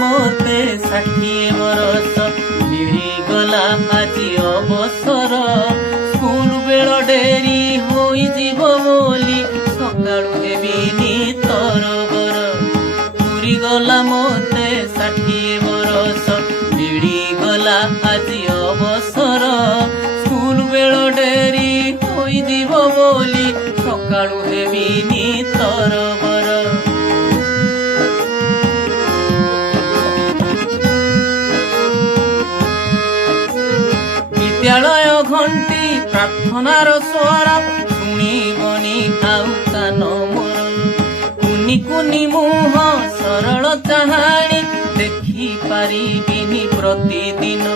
মতে 60 বরষ মিଳିগলা আজি অবসর স্কুল বেଳ ডেরি ହୋଇଯିବ ବୋଲି ସକାଳୁ ହେବିନି ତରବର ପୁରିଗଲା ମତେ 60 ବରଷ ମିଳିଗଲା ଆଜି ଅବସର ସ୍କୁଲ ବେଳ ଡେରି ହୋଇଯିବ ବୋଲି ସକାଳୁ ହେବିନି ତରବର ବିଦ୍ୟାଳୟ ଘଣ୍ଟି ପ୍ରାର୍ଥନାର ସ୍ୱର ଶୁଣିବନି ଆଉ କାନ ମୋର କୁନି କୁନି ମୁହଁ ସରଳ ଚାହାଣୀ ଦେଖିପାରିବିନି ପ୍ରତିଦିନ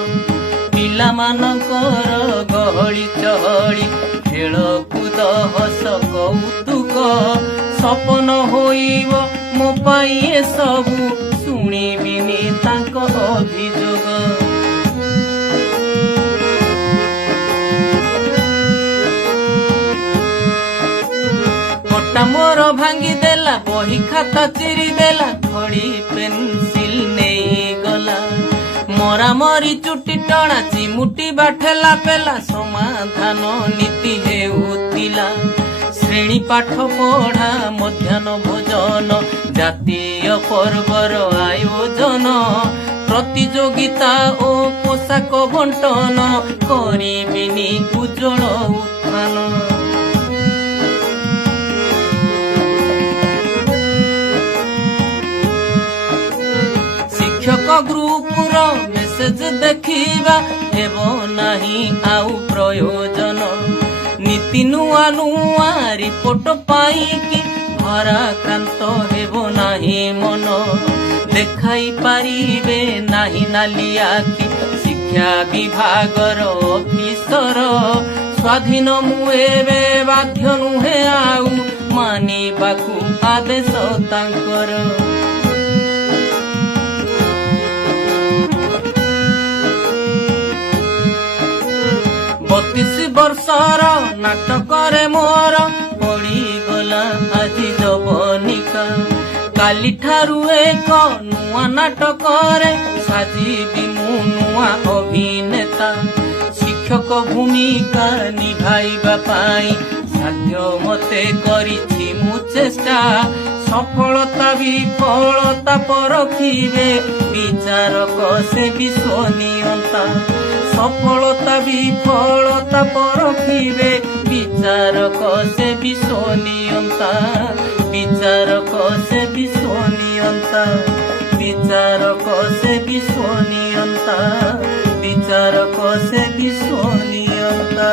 ପିଲାମାନଙ୍କର ଗହଳି ଚହଳି ଖେଳକୁଦ ହସ କୌତୁକ ସପନ ହୋଇବ ମୋ ପାଇଁ ଏସବୁ ଶୁଣିବିନି ତାଙ୍କ ଅଭିଯୋଗ ମୋର ଭାଙ୍ଗିଦେଲା ବହି ଖାତା ଚିରିଦେଲା ଖଡ଼ି ପେନସିଲ ନେଇଗଲା ମରାମରି ଚୁଟି ଟଣା ଚିମୁଟି ବାଠେଲା ପେଲା ସମାଧାନ ନୀତି ହେଉଥିଲା ଶ୍ରେଣୀ ପାଠ ପଢା ମଧ୍ୟାହ୍ନ ଭୋଜନ ଜାତୀୟ ପର୍ବର ଆୟୋଜନ ପ୍ରତିଯୋଗିତା ଓ ପୋଷାକ ବଣ୍ଟନ କରିବିନି ଉଜ୍ଜଳ ଉତ୍ଥାନ ଶିକ୍ଷକ ଗ୍ରୁପର ମେସେଜ ଦେଖିବା ହେବ ନାହିଁ ଆଉ ପ୍ରୟୋଜନ ନୀତି ନୂଆ ନୂଆ ରିପୋର୍ଟ ପାଇକି ଭାରାକ୍ରାନ୍ତ ହେବ ନାହିଁ ମନ ଦେଖାଇ ପାରିବେ ନାହିଁ ନାଲି ଆଖି ଶିକ୍ଷା ବିଭାଗର ଅଫିସର ସ୍ୱାଧୀନ ମୁଁ ଏବେ ବାଧ୍ୟ ନୁହେଁ ଆଉ ମାନିବାକୁ ଆଦେଶ ତାଙ୍କର 32 ବର୍ଷର ନାଟକରେ ମୋର ପଡ଼ିଗଲା ଆଜି ଯବନିକା କାଲିଠାରୁ ଏକ ନୂଆ ନାଟକରେ ସାଜିବି ମୁଁ ନୂଆ ଅଭିନେତା ଶିକ୍ଷକ ଭୂମିକା ନିଭାଇବା ପାଇଁ ସାଧ୍ୟ ମତେ କରିଛି ମୁଁ ଚେଷ୍ଟା ସଫଳତା ବିଫଳତା ପରଖିବେ ବିଚାରକ ସେ ବିଶ୍ୱନିୟନ୍ତା ସଫଳତା ବିଫଳତା ପରଖିବେ ବିଚାରକ ସେ ବିଶ୍ୱନିୟନ୍ତା ବିଚାରକ ସେ ବିଶ୍ୱନିୟନ୍ତା ବିଚାରକ ସେ ବିଶ୍ୱନିୟନ୍ତା ବିଚାରକ ସେ ବିଶ୍ୱନିୟନ୍ତା